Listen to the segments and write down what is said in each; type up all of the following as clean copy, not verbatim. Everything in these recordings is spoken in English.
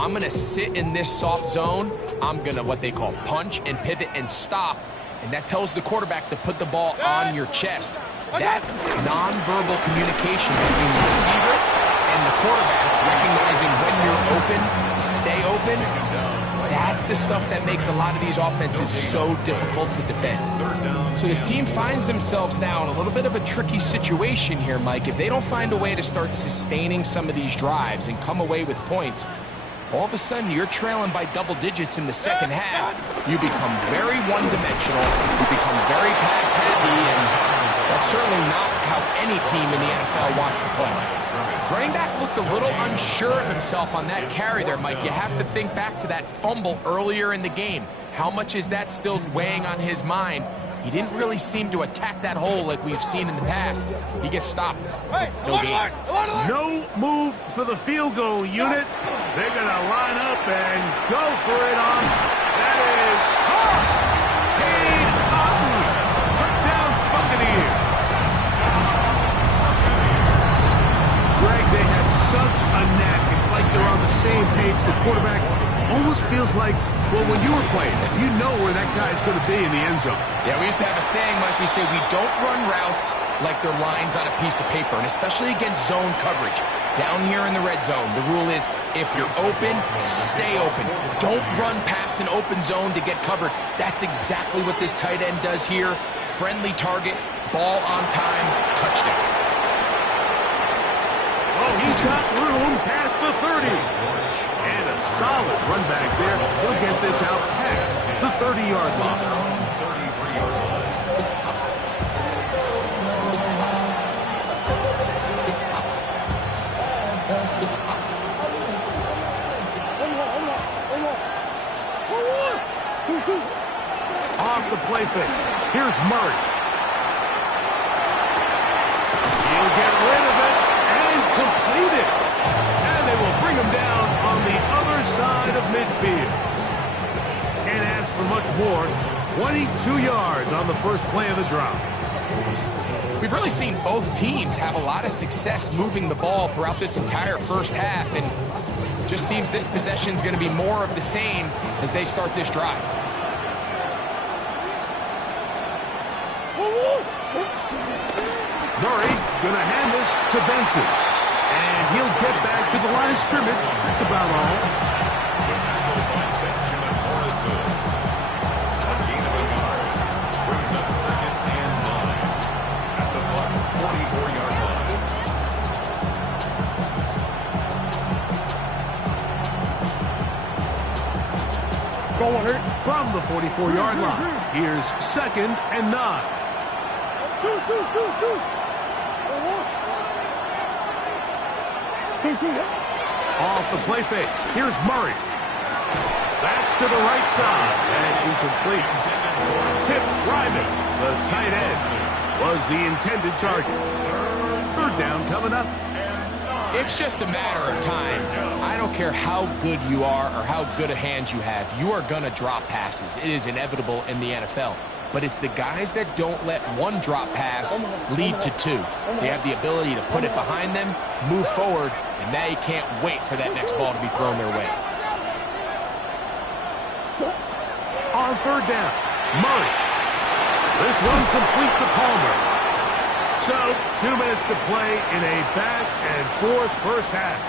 I'm going to sit in this soft zone. I'm going to what they call punch and pivot and stop. And that tells the quarterback to put the ball on your chest. That nonverbal communication between the receiver and the quarterback, recognizing when you're open, stay open, that's the stuff that makes a lot of these offenses so difficult to defend. So this team finds themselves now in a little bit of a tricky situation here, Mike. If they don't find a way to start sustaining some of these drives and come away with points, all of a sudden you're trailing by double digits in the second half. You become very one-dimensional, you become very pass-heavy, and that's certainly not how any team in the NFL wants to play. Running back looked a little unsure of himself on that carry there, Mike. You have to think back to that fumble earlier in the game. How much is that still weighing on his mind? He didn't really seem to attack that hole like we've seen in the past. He gets stopped. No gain. No move for the field goal unit. They're going to line up and go for it on. That is hard. Cade Otton. Touchdown Buccaneers. Greg, they have such a knack. It's like they're on the same page. The quarterback almost feels like, well, when you were playing, you know where that guy's going to be in the end zone. Yeah, we used to have a saying, Mike, we say we don't run routes like they're lines on a piece of paper, and especially against zone coverage. Down here in the red zone, the rule is if you're open, stay open. Don't run past an open zone to get covered. That's exactly what this tight end does here. Friendly target, ball on time, touchdown. Oh, he's got room past the 30. And a solid run back there. He'll get this out past the 30-yard line. Off the play fake. Here's Murray. He'll get rid of it and complete it. And they will bring him down on the other side of midfield. Can't ask for much more. 22 yards on the first play of the drive. We've really seen both teams have a lot of success moving the ball throughout this entire first half, and it just seems this possession is going to be more of the same as they start this drive. Murray going to hand this to Benson. And he'll get back to the line of scrimmage. That's about all. From the 44-yard line, here's 2nd and 9. Off the play fake. Here's Murray. That's to the right side and incomplete. Tip Ryman, the tight end, was the intended target. 3rd down coming up. It's just a matter of time. I don't care how good you are or how good a hand you have. You are going to drop passes. It is inevitable in the NFL. But it's the guys that don't let one drop pass lead to 2. They have the ability to put it behind them, move forward, and now you can't wait for that next ball to be thrown their way. On 3rd down, Murray. This one complete to Palmer. So, 2 minutes to play in a back-and-forth first half.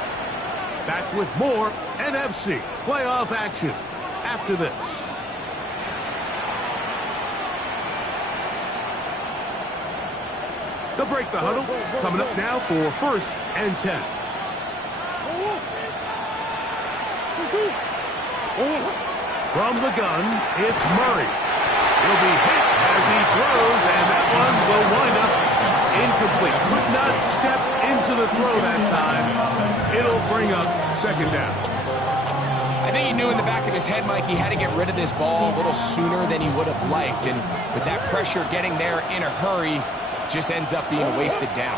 Back with more NFC playoff action after this. They'll break the huddle. Coming up now for 1st and 10. From the gun, it's Murray. He'll be hit as he throws, and that one will wind up incomplete. Could not step into the throw that time. It'll bring up 2nd down. I think he knew in the back of his head, Mike, he had to get rid of this ball a little sooner than he would have liked. And with that pressure getting there in a hurry, just ends up being a wasted down.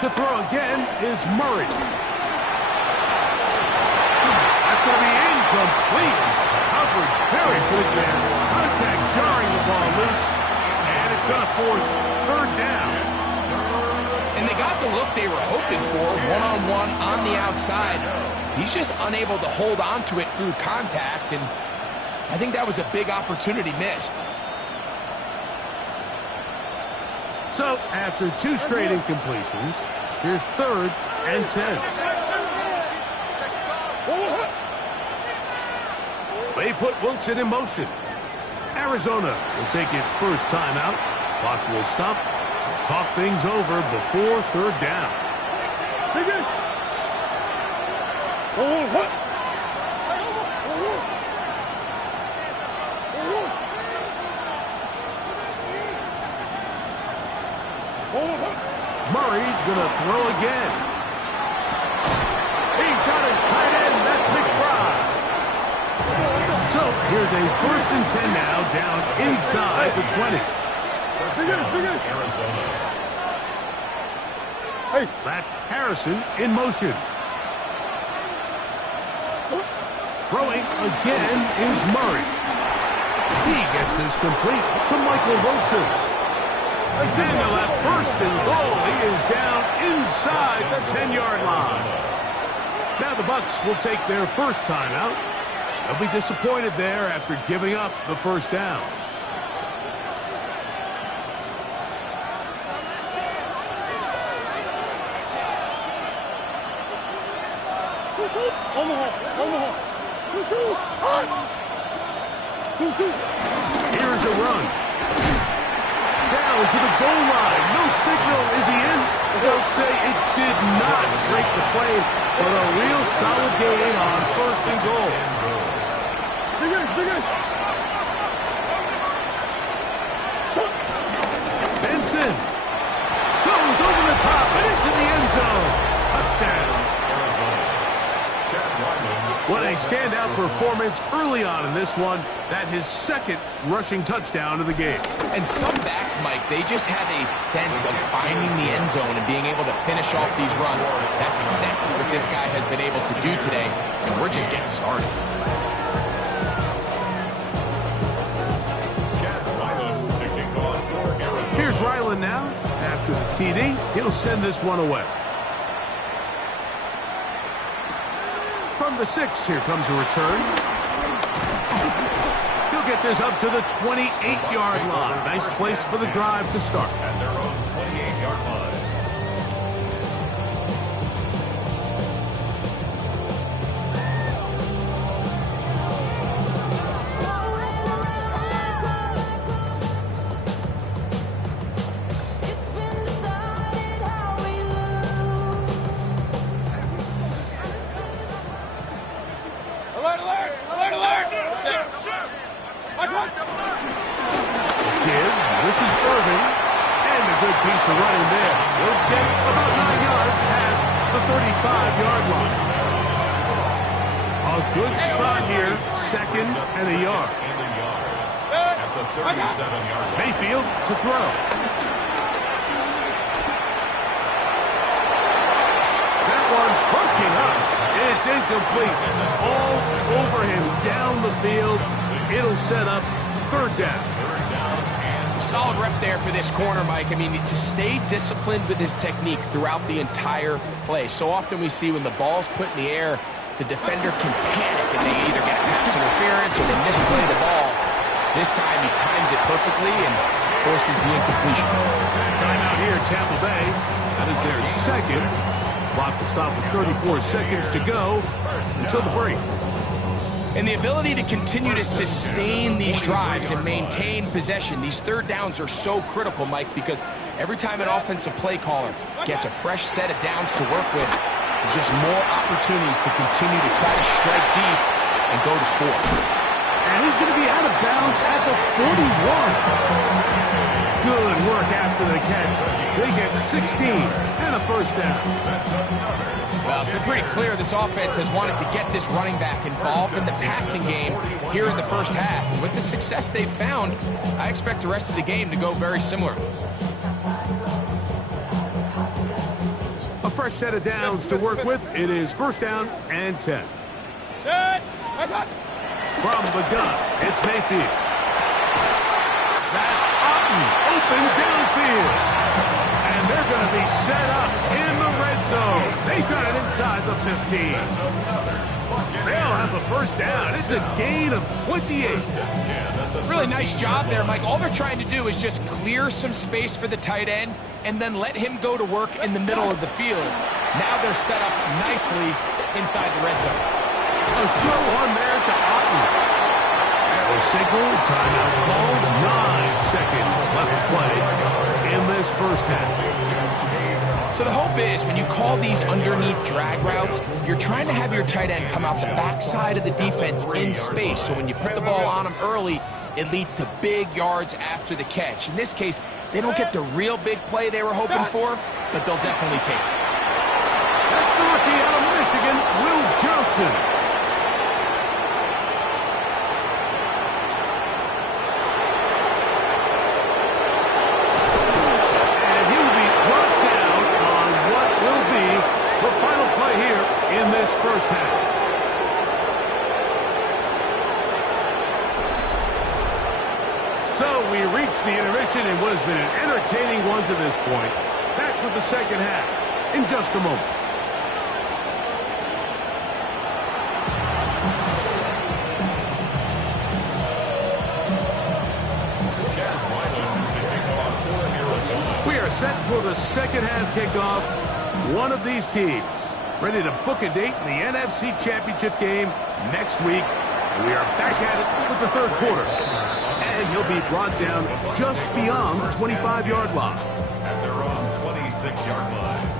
To throw again is Murray. That's going to be incomplete. Covered very That's going to force third down. And they got the look they were hoping for, one-on-one on the outside. He's just unable to hold on to it through contact, and I think that was a big opportunity missed. So, after 2 straight incompletions, here's 3rd and 10. They put Wilson in motion. Arizona will take its first timeout. Clock will stop. Talk things over before third down. Murray's going to throw again. He's got his tight end. That's McBride. So here's a 1st and 10 now, down inside the 20. That's Harrison in motion. Throwing again is Murray. He gets this complete to Michael Wilson. Again, they'll have 1st and goal. He is down inside the 10-yard line. Now the Bucs will take their first timeout. They'll be disappointed there after giving up the first down. Here's a run. Down to the goal line. No signal. Is he in? They'll say it did not break the play, but a real solid gain on 1st and goal. Benson goes over the top and into the end zone. Touchdown. What a standout performance early on in this one. That his 2nd rushing touchdown of the game. And some backs, Mike, they just have a sense of finding the end zone and being able to finish off these runs. That's exactly what this guy has been able to do today, and we're just getting started. Here's Ryland now. After the TD, he'll send this one away. From the 6, here comes a return. He'll get this up to the 28-yard line. Nice place for the drive to start. At their own 28-yard line. This is Irving, and a good piece of running there. He'll get about 9 yards past the 35-yard line. A good spot here, 2nd and a yard. At the 37-yard line. Mayfield to throw. That one hooking up. It's incomplete. All over him down the field. It'll set up 3rd down. Solid rep there for this corner, Mike. I mean, to stay disciplined with his technique throughout the entire play. So often we see when the ball's put in the air, the defender can panic and they either get pass interference or they misplay the ball. This time he times it perfectly and forces the incompletion. Timeout here, Tampa Bay. That is their 2nd. Clock will stop with 34 seconds to go until the break. And the ability to continue to sustain these drives and maintain possession, these 3rd downs are so critical, Mike, because every time an offensive play caller gets a fresh set of downs to work with, there's just more opportunities to continue to try to strike deep and go to score. And he's going to be out of bounds at the 41. Good work after the catch. They get 16 and a 1st down. Well, it's been pretty clear this offense has wanted to get this running back involved in the passing game here in the first half. And with the success they've found, I expect the rest of the game to go very similar. A fresh set of downs to work with. It is 1st down and 10. From the gun, it's Mayfield. That's Otten open downfield. And they're going to be set up in the red zone. They've got it inside the 15. They'll have the first down. It's a gain of 28. Really nice job there, Mike. All they're trying to do is just clear some space for the tight end and then let him go to work in the middle of the field. Now they're set up nicely inside the red zone. A show on there to Otten. That was signal. Timeout called. 9 seconds left to play in this first half. So the hope is when you call these underneath drag routes, you're trying to have your tight end come out the backside of the defense in space. So when you put the ball on him early, it leads to big yards after the catch. In this case, they don't get the real big play they were hoping for, but they'll definitely take it. That's the rookie out of Michigan, Will Johnson. In this first half. So we reach the intermission in what has been an entertaining one to this point. Back with the second half in just a moment. We are set for the second half kickoff. One of these teams ready to book a date in the NFC Championship game next week. And we are back at it with the third quarter. And he'll be brought down just beyond the 25-yard line. At their own 26-yard line.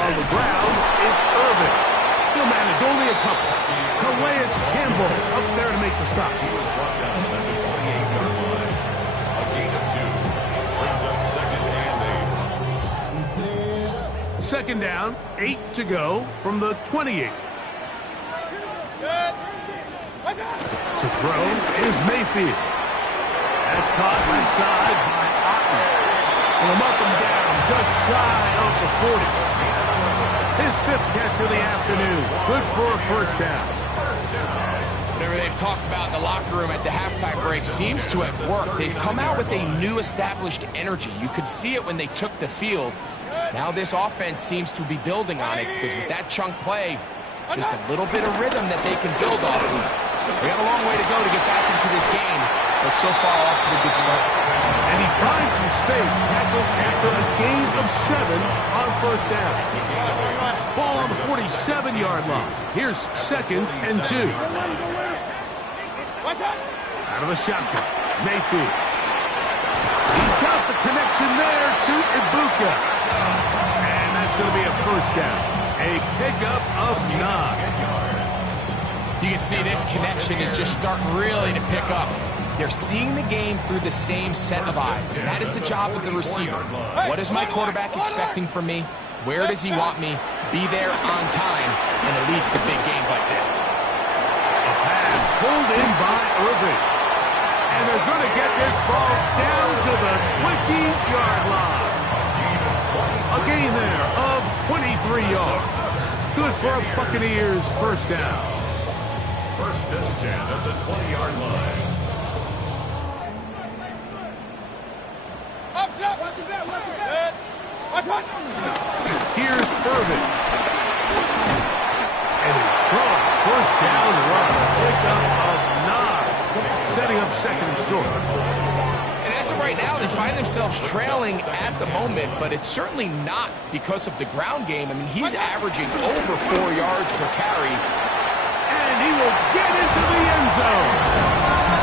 On the ground, it's Irvin. He'll manage only a couple. Calais Campbell up there to make the stop. He was brought down at the 28-yard line. A gain of 2. Brings up 2nd and 8. Second down, 8 to go from the 28. To throw is Mayfield. That's caught inside by Otten. Pull him up and down, just shy of the 40. His 5th catch of the afternoon. Good for a first down. Whatever they've talked about in the locker room at the halftime break seems to have worked. They've come out with a new established energy. You could see it when they took the field. Now this offense seems to be building on it because with that chunk play, just a little bit of rhythm that they can build off of. We have a long way to go to get back into this game, but so far off to a good start. And he finds some space, tackled after a gain of 7 on first down. Ball on the 47-yard line. Here's 2nd and 2. Out of the shotgun, Mayfield. He's got the connection there to Ibuka. And that's going to be a first down. A pickup of 9. You can see this connection is just starting really to pick up. They're seeing the game through the same set of eyes, and that is the job of the receiver. What is my quarterback expecting from me? Where does he want me? Be there on time, and it leads to big games like this. A pass pulled in by Irvin. And they're going to get this ball down to the 20-yard line. A gain there of 23 yards. Good for a Buccaneers first down. 1st and 10 at the 20-yard line. Here's Irvin. And a strong first down run. Pickup of 9. Setting up 2nd and short. And as of right now, they find themselves trailing at the moment, but it's certainly not because of the ground game. I mean, he's averaging over 4 yards per carry. And he will get into the end zone.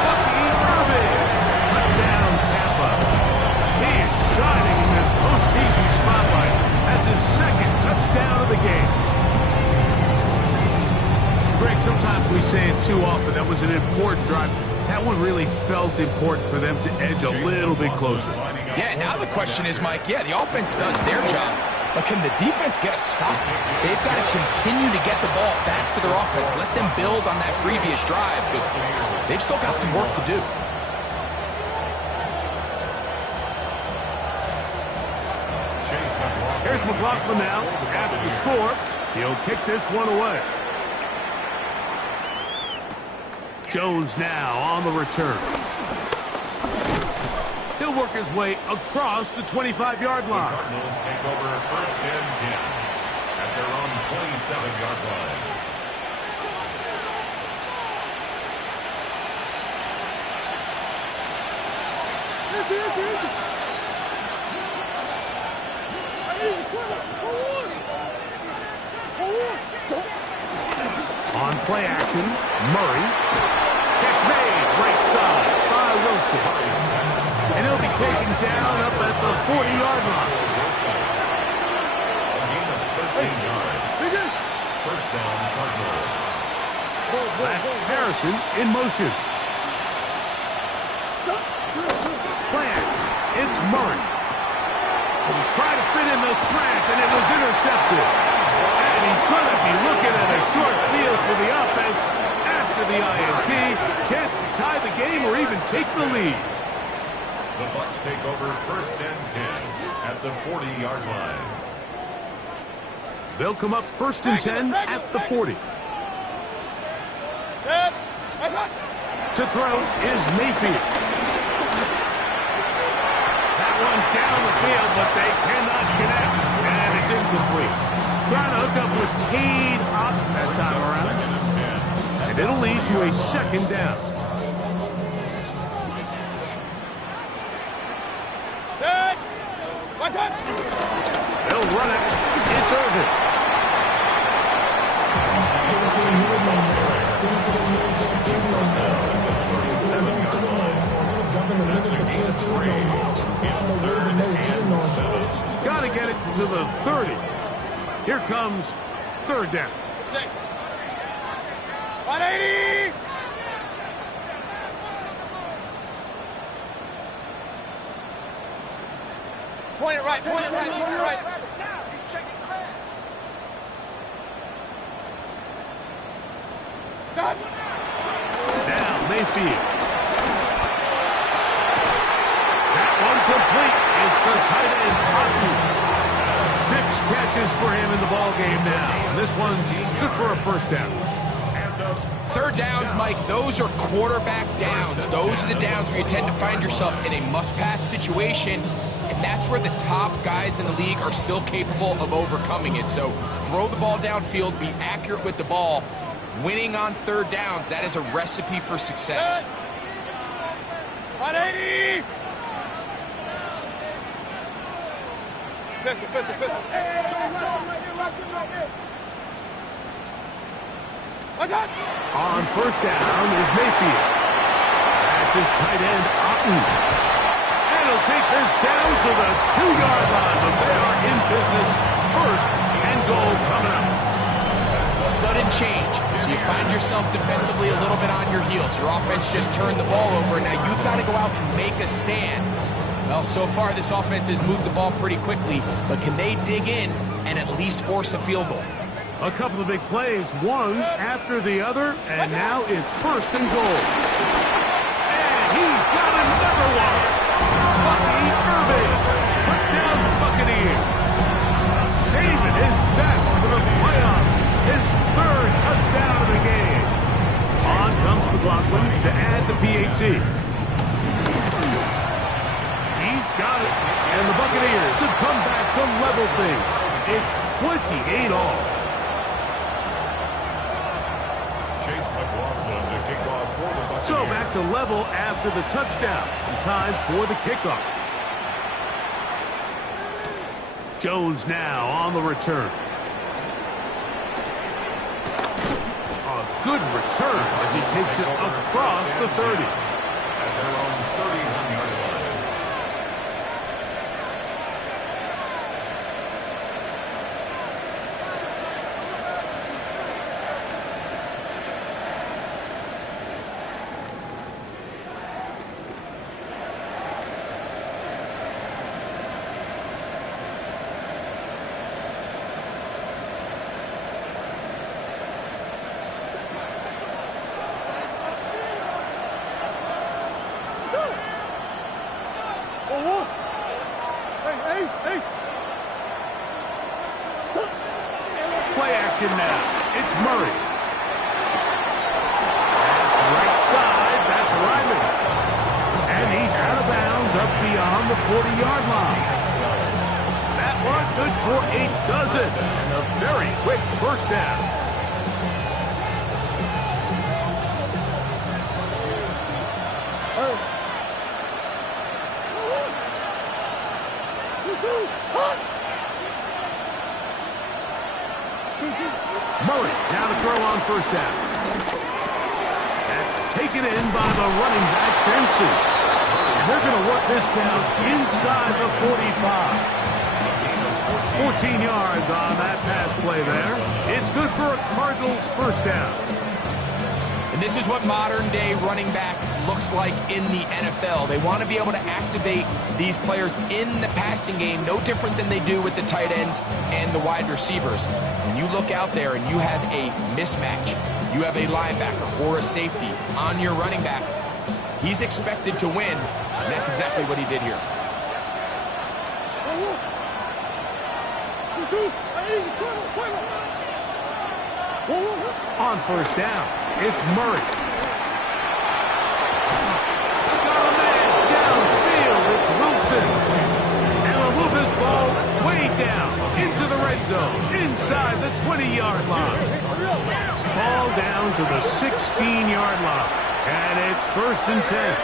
Bucky Irvin. Touchdown, Tampa. He is shining in this postseason spotlight. That's his 2nd touchdown of the game. Greg, sometimes we say it too often. That was an important drive. That one really felt important for them to edge a little bit closer. Yeah, now the question is, Mike, yeah, the offense does their job. But can the defense get a stop? They've got to continue to get the ball back to their offense. Let them build on that previous drive because they've still got some work to do. Here's McLaughlin now. After the score, he'll kick this one away. Jones now on the return. He'll work his way across the 25-yard line. The Cardinals take over 1st and 10 at their own 27-yard line. On play action, Murray. Catch made, right side by Wilson. And he'll be taken down up at the 40-yard line. A gain of 13 yards. 1st down, Cardinals. That's Harrison in motion. Play action, it's Murray. He tried to fit in the slant, and it was intercepted. And he's going to be looking at a short field for the offense after the INT. Chance to tie the game or even take the lead. The Bucs take over 1st and 10 at the 40-yard line. They'll come up 1st and 10 at the 40. To throw is Mayfield. That one down the field, but they cannot connect. And it's incomplete. Trying to hook up with Cade up that time around. 2nd and 10. And it'll lead to a 2nd down. They'll run it. It's Irvin. That's a gain of 3. It's 3rd and 7. Got to get it to the 30. Here comes 3rd down. 180! Point it right, use it right. He's checking crash. Stop. Now Mayfield. That one complete. It's the tight end, Hopkins. 6 catches for him in the ball game now. And this one's good for a 1st down. 3rd downs, Mike, those are quarterback downs. Those are the downs where you tend to find yourself in a must-pass situation, and that's where the top guys in the league are still capable of overcoming it. So throw the ball downfield, be accurate with the ball. Winning on 3rd downs, that is a recipe for success. 180! Pistol. On 1st down is Mayfield. That's his tight end, Otten. And he'll take this down to the 2-yard line, but they are in business. 1st and goal coming up. Sudden change. So you find yourself defensively a little bit on your heels. Your offense just turned the ball over. Now you've got to go out and make a stand. Well, so far this offense has moved the ball pretty quickly, but can they dig in and at least force a field goal? A couple of big plays, one after the other, and now it's 1st and goal. And he's got another one. Bucky Irving put down the Buccaneers. Saving his best for the playoffs. His 3rd touchdown of the game. On comes McLaughlin to add the PAT. He's got it. And the Buccaneers have come back to level things. It's 28 all. So back to level after the touchdown. Time for the kickoff. Jones now on the return. A good return as he takes it across the 30. At their own 31-yard line. play action now. It's Murray. Pass right side. That's Ryman. And he's out of bounds up beyond the 40-yard line. That one good for a dozen. And a very quick first down. Murray down to throw on first down. That's taken in by the running back, Benson. And they're going to work this down inside the 45. 14 yards on that pass play there. It's good for a Cardinals first down. And this is what modern-day running back looks like in the NFL. They want to be able to activate these players in the passing game, no different than they do with the tight ends and the wide receivers. When you look out there and you have a mismatch, you have a linebacker or a safety on your running back, he's expected to win, and that's exactly what he did here. On first down, it's Murray. He's got a man downfield. It's Wilson. And he'll move this ball way down into the red zone, inside the 20-yard line. Ball down to the 16-yard line. And it's 1st and 10.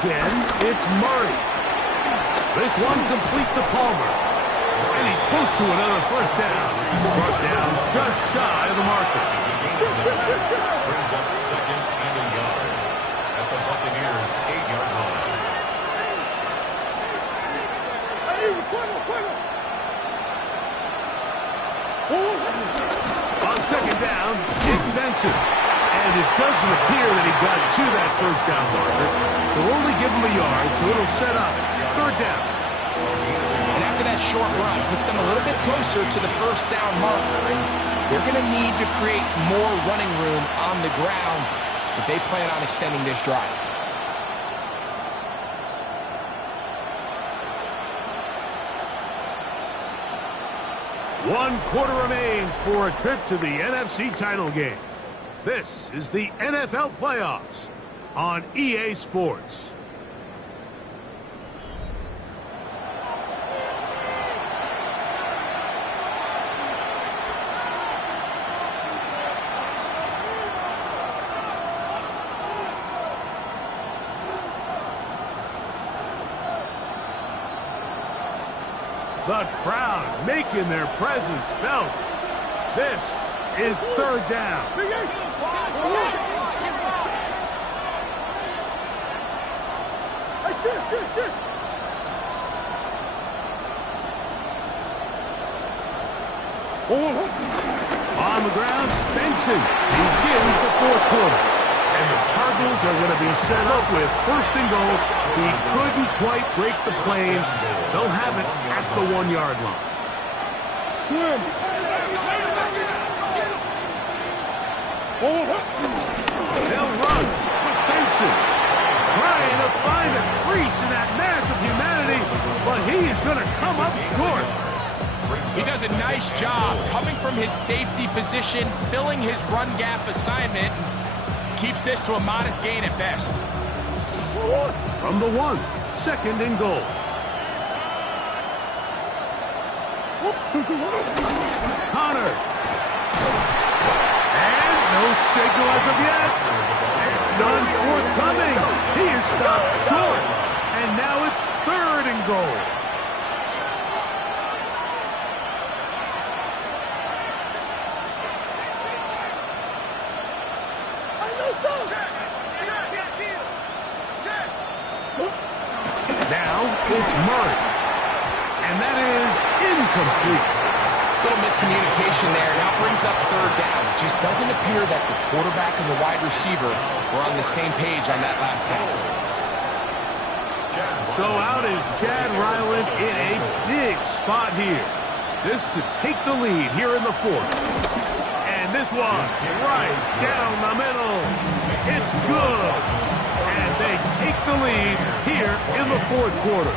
Again, it's Murray. This one complete to Palmer. And he's close to another first down. Brought down just shy of the marker. Brings up 2nd and a yard at the Buccaneers' 8-yard line. On 2nd down, it's Benson. And it doesn't appear that he got to that first down marker. They'll only give him a yard, so it'll set up 3rd down. And after that short run, puts them a little bit closer to the first down marker. And they're going to need to create more running room on the ground if they plan on extending this drive. One quarter remains for a trip to the NFC title game. This is the NFL playoffs on EA Sports. The crowd making their presence felt. This is 3rd down. On the ground, Benson begins the 4th quarter. And the Cardinals are going to be set up with 1st and goal. He couldn't quite break the plane. They'll have it at the 1-yard line. Swim. They'll run with Benson. Trying to find a crease in that mass of humanity, but he is going to come up short. He does a nice job coming from his safety position, filling his run gap assignment, and keeps this to a modest gain at best. From the 1, 2nd and goal. Connor. And no signal as of yet. And none forthcoming. He is stopped short. And now it's 3rd and goal. Now it's Murray. And that is incomplete. Little miscommunication there. Now brings up 3rd down. It just doesn't appear that the quarterback and the wide receiver were on the same page on that last pass. So out is Chad Ryland in a big spot here. This to take the lead here in the fourth. And this one right down the middle. It's good. And they take the lead here in the fourth quarter.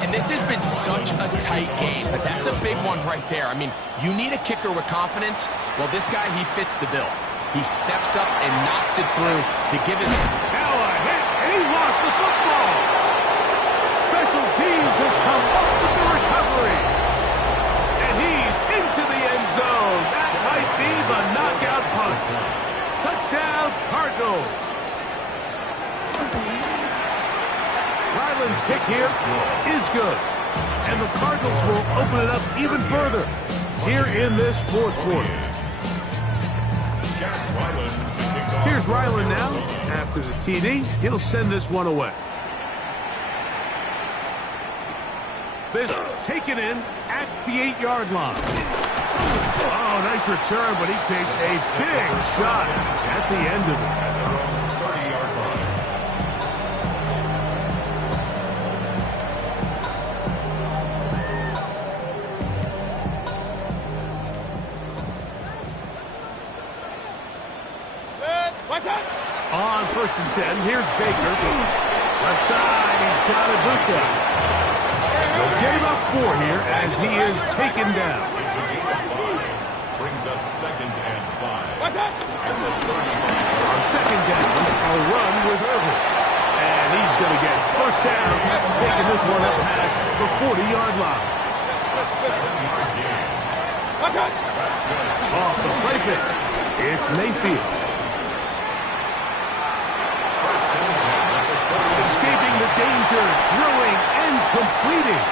And this has been such a tight game, but that's a big one right there. I mean, you need a kicker with confidence. Well, this guy, he fits the bill. He steps up and knocks it through to give his... Now a hit, and he lost the football. Special teams has come up with the recovery. And he's into the end zone. That might be the knockout punch. Touchdown, Cardinals. Ryland's kick here is good. And the Cardinals will open it up even further here in this fourth quarter. Here's Ryland now. After the TD, he'll send this one away. This taken in at the 8-yard line. Oh, nice return, but he takes a big shot at the end of it. 30-yard line. On 1st and 10, here's Baker. Left side, he's got Ibuka. They'll get him up 4 here as he is taken down. It's a gain of 5. Brings up 2nd and 5. On 2nd down, a run with Irvin. And he's going to get first down, taking this one up past the 40-yard line. A 7-yard gain. Off the play fake, it's Mayfield. Escaping the danger, throwing and completing.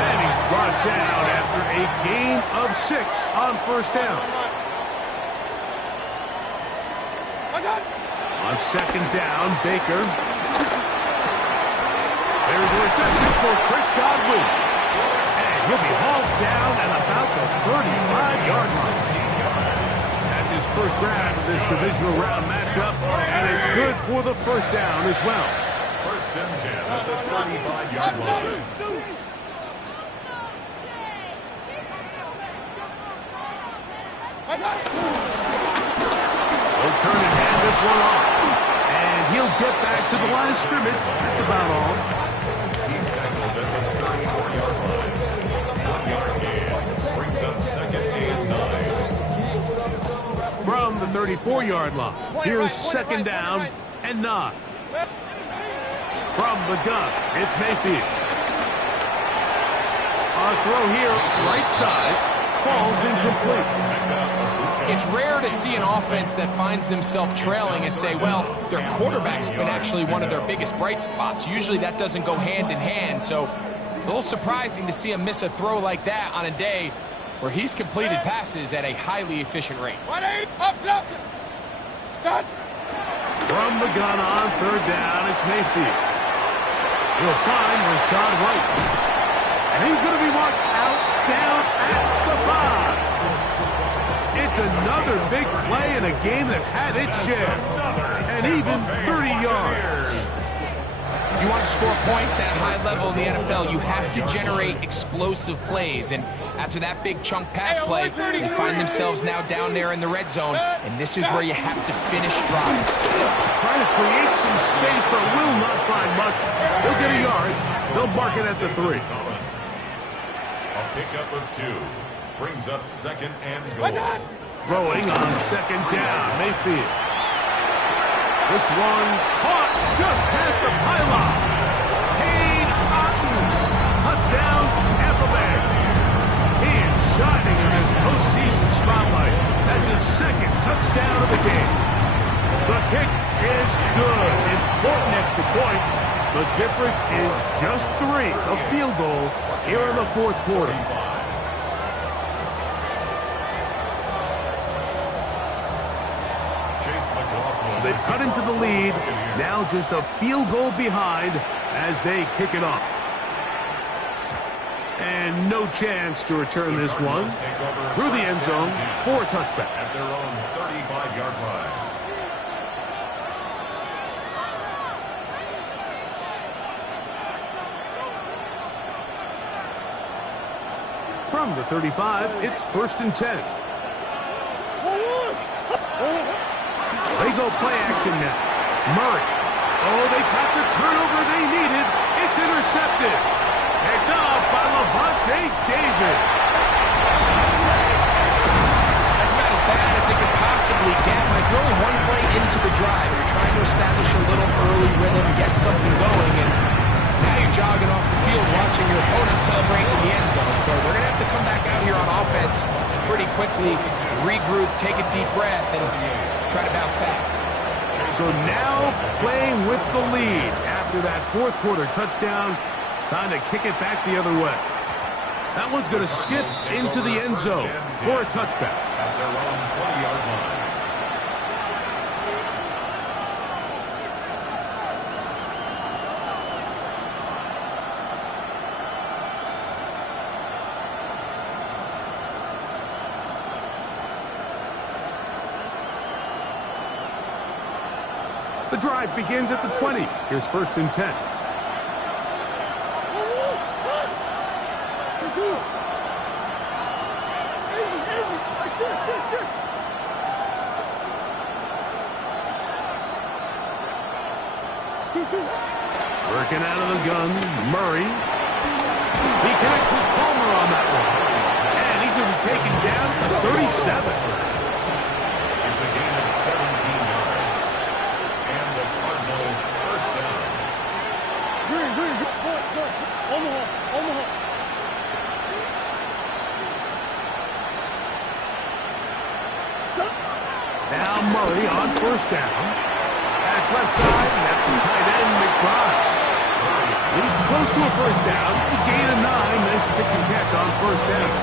And he's brought down after a gain of 6 on first down. On 2nd down, Baker. There's a reception for Chris Godwin. And he'll be hauled down at about the 35-yard line. That's his first grab of this divisional round matchup, and it's good for the first down as well. 1st and 10 at the 35-yard line. He'll turn and hand this one off. And he'll get back to the line of scrimmage. That's about all. He's tackled at the 34-yard line. 1-yard gain. Brings up 2nd and 9. From the 34-yard line, here's 2nd down and 9. From the gun, it's Mayfield. A throw here, right side, falls incomplete. It's rare to see an offense that finds themselves trailing and say, well, their quarterback's been actually one of their biggest bright spots. Usually that doesn't go hand in hand, so it's a little surprising to see him miss a throw like that on a day where he's completed passes at a highly efficient rate. From the gun on 3rd down, it's Mayfield. He'll find Rashad White. And he's going to be marked out down at the 5. It's another big play in a game that's had its share. And even 30 yards. If you want to score points at a high level in the NFL, you have to generate explosive plays. And after that big chunk pass play, they find themselves now down there in the red zone. And this is where you have to finish drives. Trying to create some space, but will not find much. He'll get a yard. They'll mark it at the 3. A pickup of 2. Brings up 2nd and goal. Throwing on 2nd down, Mayfield. This one caught just past the pylon. Cade Otton. Touchdown, Tampa Bay. He is shining in this postseason spotlight. That's his 2nd touchdown of the game. The kick is good. Important extra point. The difference is just 3. A field goal here in the fourth quarter. So they've cut into the lead. Now just a field goal behind as they kick it off. And no chance to return this one through the end zone for a touchback. At their own 35-yard line. From the 35, it's 1st and 10. They go play action now. Murray. Oh, they got the turnover they needed. It's intercepted. Picked off by Levante David. That's about as bad as it could possibly get. Like, we're only one play into the drive. You're trying to establish a little early rhythm, get something going, and now you're jogging off the field watching your opponent celebrate in the end zone. So we're going to have to come back out here on offense pretty quickly, regroup, take a deep breath, and try to bounce back. So now playing with the lead after that fourth quarter touchdown. Time to kick it back the other way. That one's going to skip into the end zone for a touchback. At their own 20-yard line. The drive begins at the 20. Here's 1st and 10. Working out of the gun, Murray. He connects with Palmer on that one. And he's going to be taken down to 37. It's a gain of 17 yards. And the Cardinal first down. Now Murray on 1st down. That's left side, and that's the tight end, McBride. He's close to a 1st down. A gain of 9. Nice pitch and catch on 1st down.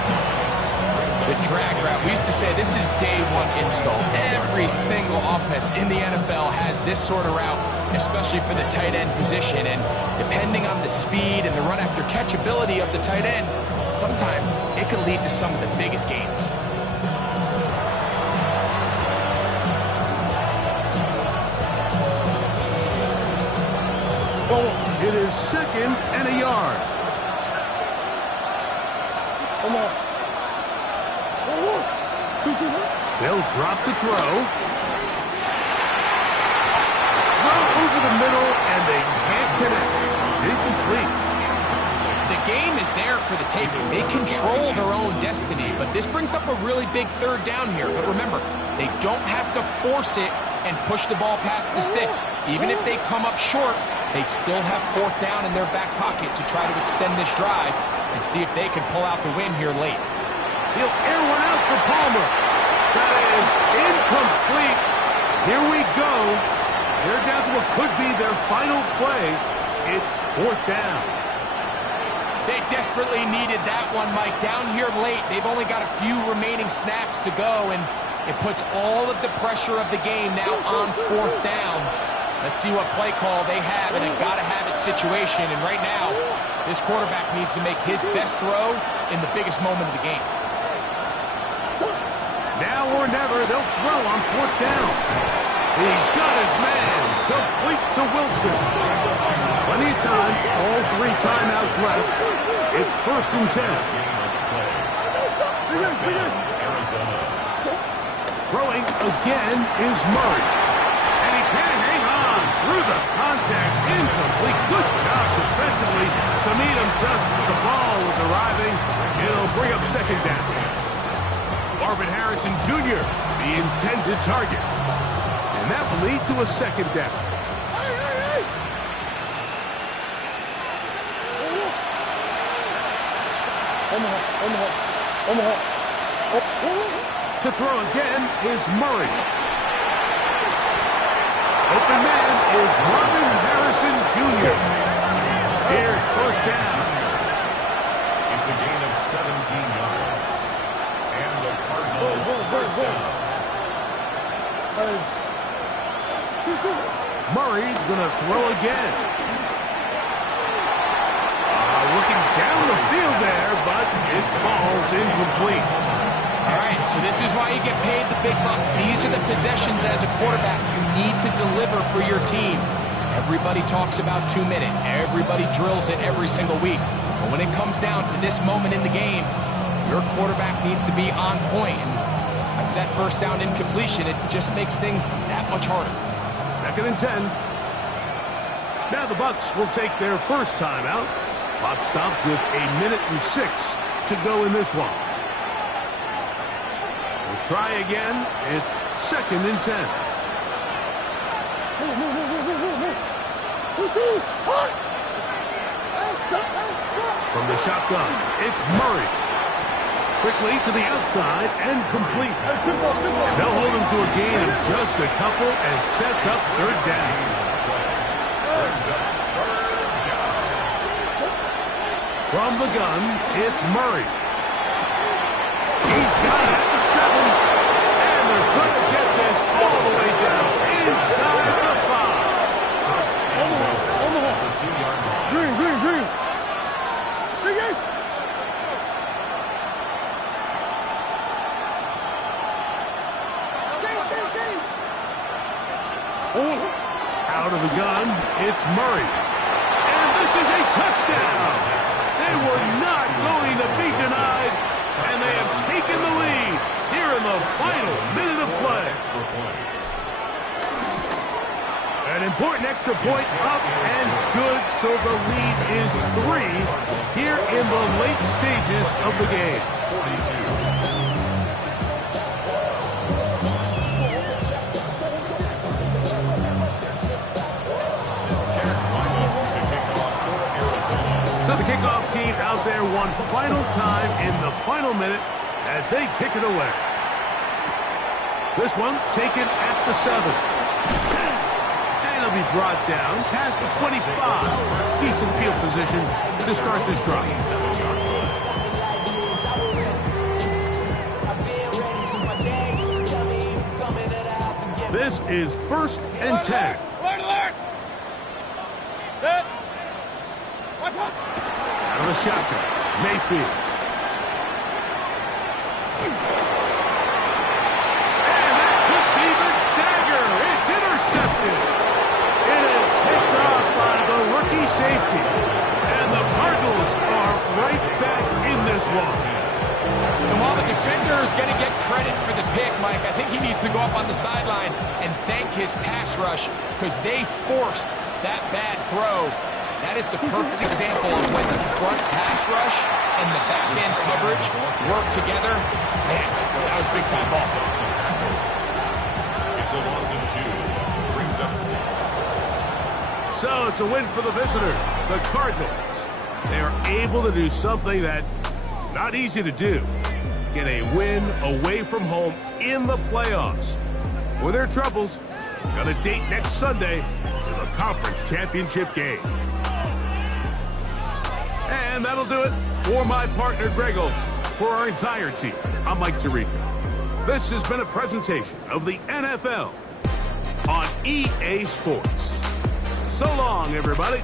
The drag route. We used to say this is day one install. Every single offense in the NFL has this sort of route, especially for the tight end position. And depending on the speed and the run after catch ability of the tight end, sometimes it can lead to some of the biggest gains. It is 2nd and a yard. They'll drop to throw. Throw over the middle, and they can't connect. It's incomplete. The game is there for the taking. They control their own destiny, but this brings up a really big 3rd down here. But remember, they don't have to force it and push the ball past the sticks. Even if they come up short, they still have 4th down in their back pocket to try to extend this drive and see if they can pull out the win here late. He'll air one out for Palmer. That is incomplete. Here we go. They're down to what could be their final play. It's 4th down. They desperately needed that one, Mike. Down here late, they've only got a few remaining snaps to go, and it puts all of the pressure of the game now on 4th down. Let's see what play call they have in a gotta-have-it situation. And right now, this quarterback needs to make his best throw in the biggest moment of the game. Now or never, they'll throw on 4th down. He's got his man. Complete to Wilson. Plenty of time. All 3 timeouts left. It's 1st and 10. Arizona. Throwing again is Murray. And he can't hang on through the contact. Incomplete. Good job defensively to meet him just as the ball was arriving. It'll bring up 2nd down. Marvin Harrison Jr., the intended target. And that will lead to a 2nd down. To throw again is Murray. Open man is Marvin Harrison Jr. Here's 1st down. It's a gain of 17 yards. And the Cardinal first down. Murray's going to throw again. Looking down the field there, but its ball's incomplete. All right, so this is why you get paid the big bucks. These are the possessions as a quarterback you need to deliver for your team. Everybody talks about 2-minute. Everybody drills it every single week. But when it comes down to this moment in the game, Your quarterback needs to be on point. And after that first down incompletion, it just makes things that much harder. 2nd and 10. Now the Bucs will take their first timeout. Clock stops with 1:06 to go in this one. We'll try again. It's 2nd and 10. From the shotgun, it's Murray. Quickly to the outside and complete. And they'll hold him to a gain of just a couple and sets up 3rd down. From the gun, it's Murray. He's got it at the 7. And they're going to get this all the way down inside the 5. Green. Out of the gun, it's Murray. And this is a touchdown. They were not going to be denied, and they have taken the lead here in the final minute of play. An important extra point up and good, so the lead is 3 here in the late stages of the game. 42. So the kickoff team out there one final time in the final minute as they kick it away. This one taken at the 7. And it'll be brought down past the 25. Decent field position to start this drive. This is 1st and 10. Alert, alert! Set. Out of the shotgun, Mayfield. And that could be the dagger. It's intercepted. It is picked off by the rookie safety. And the Cardinals are right back in this one. And while the defender is going to get credit for the pick, Mike, I think he needs to go up on the sideline and thank his pass rush because they forced that bad throw. That is the perfect example of when the front pass rush and the back end coverage work together. Man, that was big time ball. It's a loss of 2. Brings up 6. So it's a win for the visitors, the Cardinals. They are able to do something that not easy to do. Get a win away from home in the playoffs. For their troubles, got a date next Sunday for the conference championship game. And that'll do it for my partner, Greg Olson. For our entire team, I'm Mike Tirico. This has been a presentation of the NFL on EA Sports. So long, everybody.